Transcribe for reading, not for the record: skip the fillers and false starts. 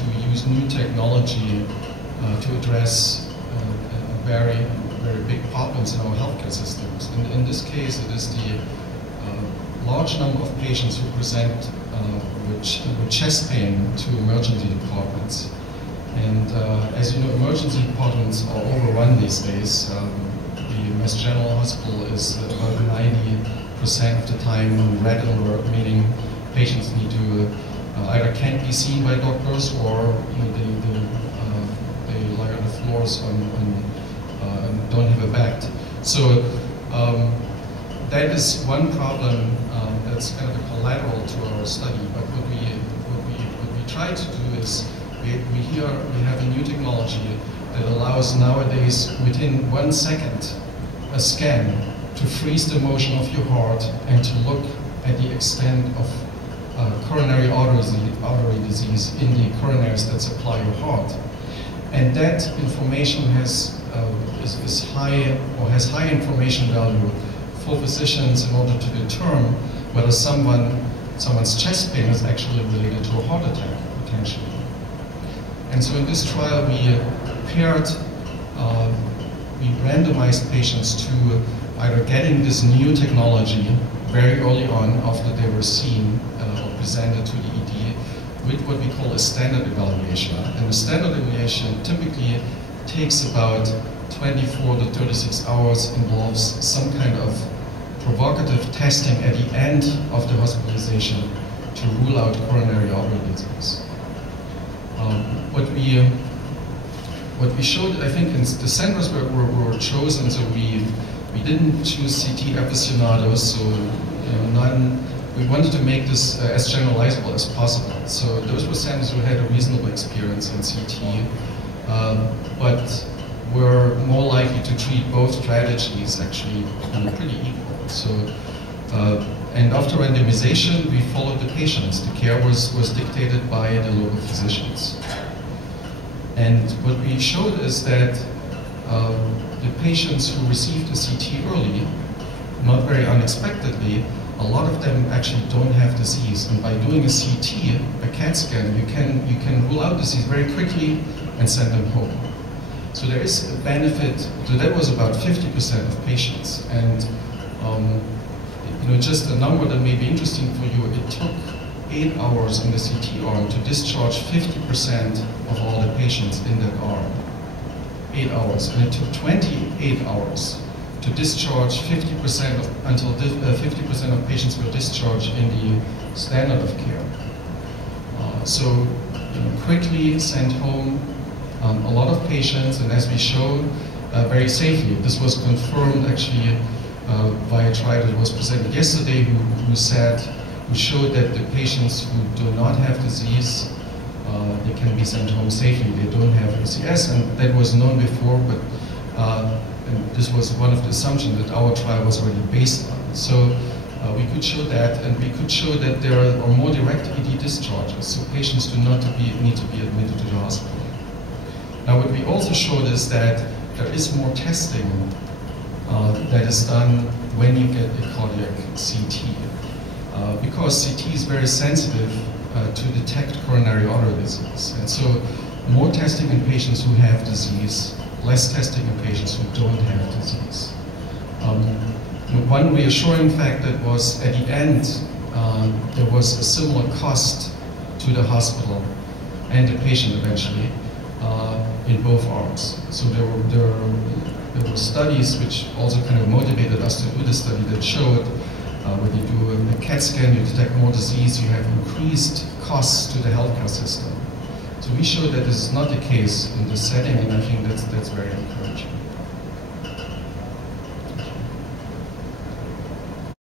to use new technology to address very, very big problems in our healthcare systems. In this case, it is the large number of patients who present with chest pain to emergency departments. And as you know, emergency departments are overrun these days. The Mass General Hospital is about 90% of the time on red alert, meaning patients need to either can't be seen by doctors, or they lie on the floors and don't have a bed. So that is one problem that's kind of a collateral to our study. But what we try to do is we have a new technology that allows nowadays within 1 second a scan to freeze the motion of your heart and to look at the extent of coronary artery disease in the coronaries that supply your heart. And that information is high, or has high information value for physicians in order to determine whether someone's chest pain is actually related to a heart attack, potentially. And so in this trial, we randomized patients to either getting this new technology very early on after they were seen or presented to the ED with what we call a standard evaluation. And the standard evaluation typically takes about 24 to 36 hours, involves some kind of provocative testing at the end of the hospitalization to rule out coronary artery disease. What we showed, I think, in the centers were chosen, so we didn't choose CT aficionados, so we wanted to make this as generalizable as possible. So those were centers who had a reasonable experience in CT, but were more likely to treat both strategies actually pretty equal. So, and after randomization, we followed the patients. The care was dictated by the local physicians. And what we showed is that the patients who received a CT early, not very unexpectedly, a lot of them actually don't have disease. And by doing a CT, a CAT scan, you can rule out disease very quickly and send them home. So there is a benefit. So that was about 50% of patients. And just a number that may be interesting for you, it took 8 hours in the CT arm to discharge 50% of all the patients in that arm. 8 hours. And it took 28 hours to discharge 50% until 50% of patients were discharged in the standard of care. So quickly sent home a lot of patients, and as we showed, very safely. This was confirmed actually by a trial that was presented yesterday, who showed that the patients who do not have disease, they can be sent home safely. They don't have ACS, and that was known before, but and this was one of the assumptions that our trial was already based on. So we could show that, and we could show that there are more direct ED discharges, so patients do not need to be admitted to the hospital. Now, what we also showed is that there is more testing that is done when you get a cardiac CT. Because CT is very sensitive to detect coronary artery disease. And so more testing in patients who have disease, less testing in patients who don't have disease. One reassuring fact that was at the end, there was a similar cost to the hospital and the patient eventually in both arms. So there were studies which also kind of motivated us to do this study that showed when you do a CAT scan, you detect more disease, you have increased costs to the healthcare system. So we showed that this is not the case in this setting, and I think that's very encouraging.